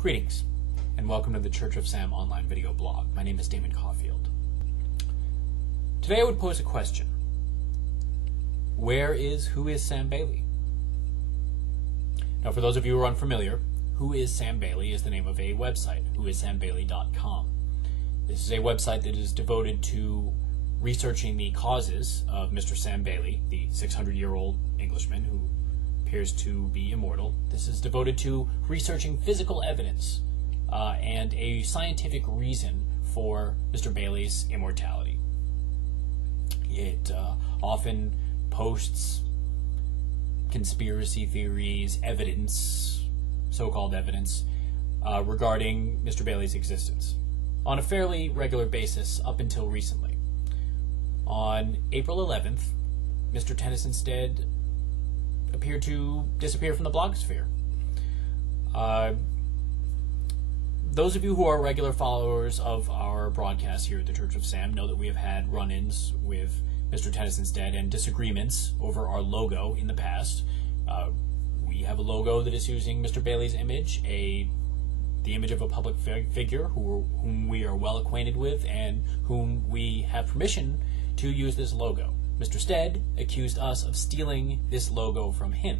Greetings, and welcome to the Church of Sam online video blog. My name is Damon Caulfield. Today I would pose a question. Who is Sam Bailey? Now, for those of you who are unfamiliar, Who is Sam Bailey is the name of a website, whoissambailey.com. This is a website that is devoted to researching the causes of Mr. Sam Bailey, the 600-year-old Englishman who appears to be immortal. This is devoted to researching physical evidence and a scientific reason for Mr. Bailey's immortality. It often posts conspiracy theories, evidence, so-called evidence, regarding Mr. Bailey's existence on a fairly regular basis up until recently. On April 11th, Mr. Tennyson Stead appeared to disappear from the blogosphere. Those of you who are regular followers of our broadcast here at the Church of Sam know that we have had run-ins with Mr. Tennyson Stead and disagreements over our logo in the past. We have a logo that is using Mr. Bailey's image, the image of a public figure whom we are well acquainted with and whom we have permission to use this logo. Mr. Stead accused us of stealing this logo from him.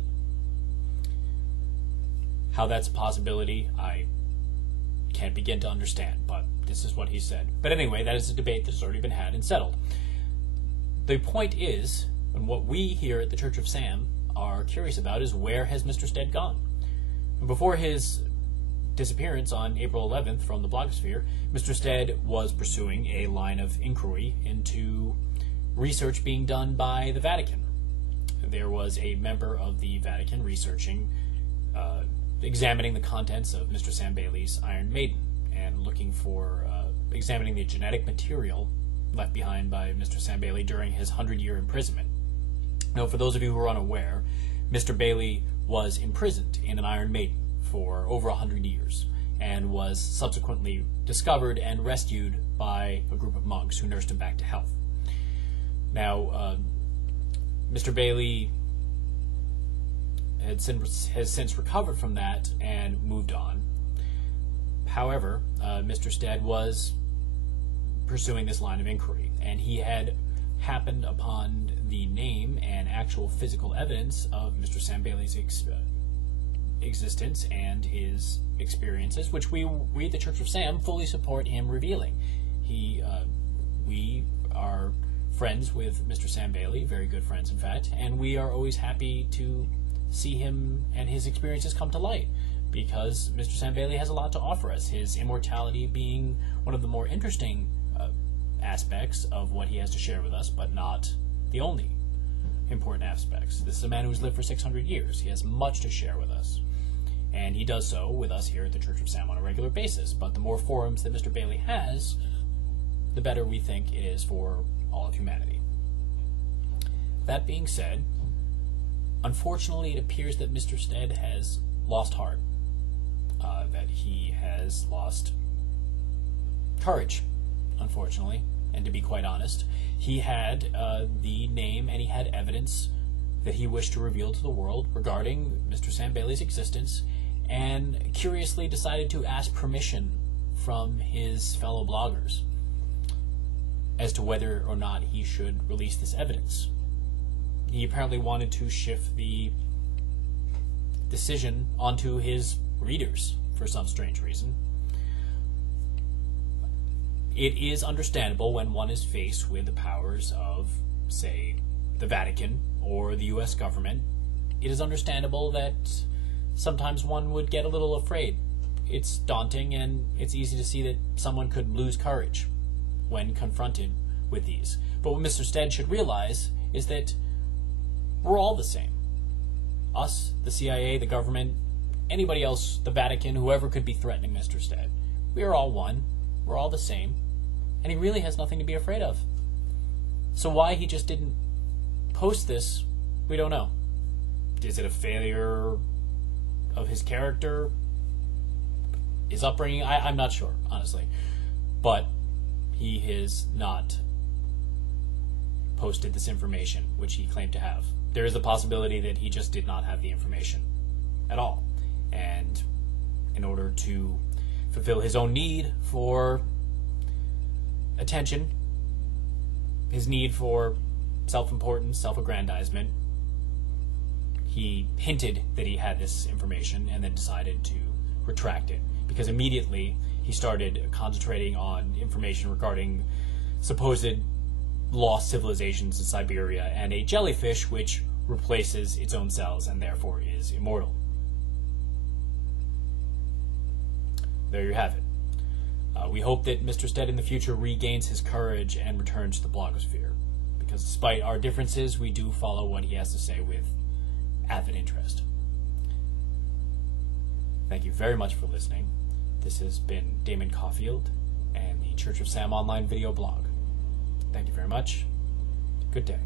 How that's a possibility, I can't begin to understand, but this is what he said. But anyway, that is a debate that's already been had and settled. The point is, and what we here at the Church of Sam are curious about, is where has Mr. Stead gone? Before his disappearance on April 11th from the blogosphere, Mr. Stead was pursuing a line of inquiry into research being done by the Vatican. There was a member of the Vatican researching, examining the contents of Mr. Sam Bailey's Iron Maiden and looking for, examining the genetic material left behind by Mr. Sam Bailey during his 100-year imprisonment. Now, for those of you who are unaware, Mr. Bailey was imprisoned in an Iron Maiden for over 100 years and was subsequently discovered and rescued by a group of monks who nursed him back to health. Now, Mr. Bailey has since recovered from that and moved on. However, Mr. Stead was pursuing this line of inquiry, and he had happened upon the name and actual physical evidence of Mr. Sam Bailey's existence and his experiences, which we at the Church of Sam fully support him revealing. We are friends with Mr. Sam Bailey, very good friends in fact, and we are always happy to see him and his experiences come to light, because Mr. Sam Bailey has a lot to offer us, his immortality being one of the more interesting aspects of what he has to share with us, but not the only important aspects. This is a man who's lived for 600 years. He has much to share with us, and he does so with us here at the Church of Sam on a regular basis. But the more forums that Mr. Bailey has, the better we think it is for all of humanity. That being said, unfortunately, it appears that Mr. Stead has lost heart, that he has lost courage, unfortunately. And to be quite honest, he had the name and he had evidence that he wished to reveal to the world regarding Mr. Sam Bailey's existence, and curiously decided to ask permission from his fellow bloggers as to whether or not he should release this evidence. He apparently wanted to shift the decision onto his readers for some strange reason. It is understandable when one is faced with the powers of, say, the Vatican or the U.S. government. It is understandable that sometimes one would get a little afraid. It's daunting, and it's easy to see that someone could lose courage when confronted with these. But what Mr. Stead should realize is that we're all the same. Us, the CIA, the government, anybody else, the Vatican, whoever could be threatening Mr. Stead. We are all one. We're all the same. And he really has nothing to be afraid of. So why he just didn't post this, we don't know. Is it a failure of his character? His upbringing? I'm not sure, honestly. But he has not posted this information, which he claimed to have. There is a possibility that he just did not have the information at all. And in order to fulfill his own need for attention, his need for self-importance, self-aggrandizement. He hinted that he had this information and then decided to retract it, because immediately he started concentrating on information regarding supposed lost civilizations in Siberia and a jellyfish which replaces its own cells and therefore is immortal. There you have it. We hope that Mr. Stead in the future regains his courage and returns to the blogosphere, because despite our differences, we do follow what he has to say with avid interest. Thank you very much for listening. This has been Damon Caulfield and the Church of Sam online video blog. Thank you very much. Good day.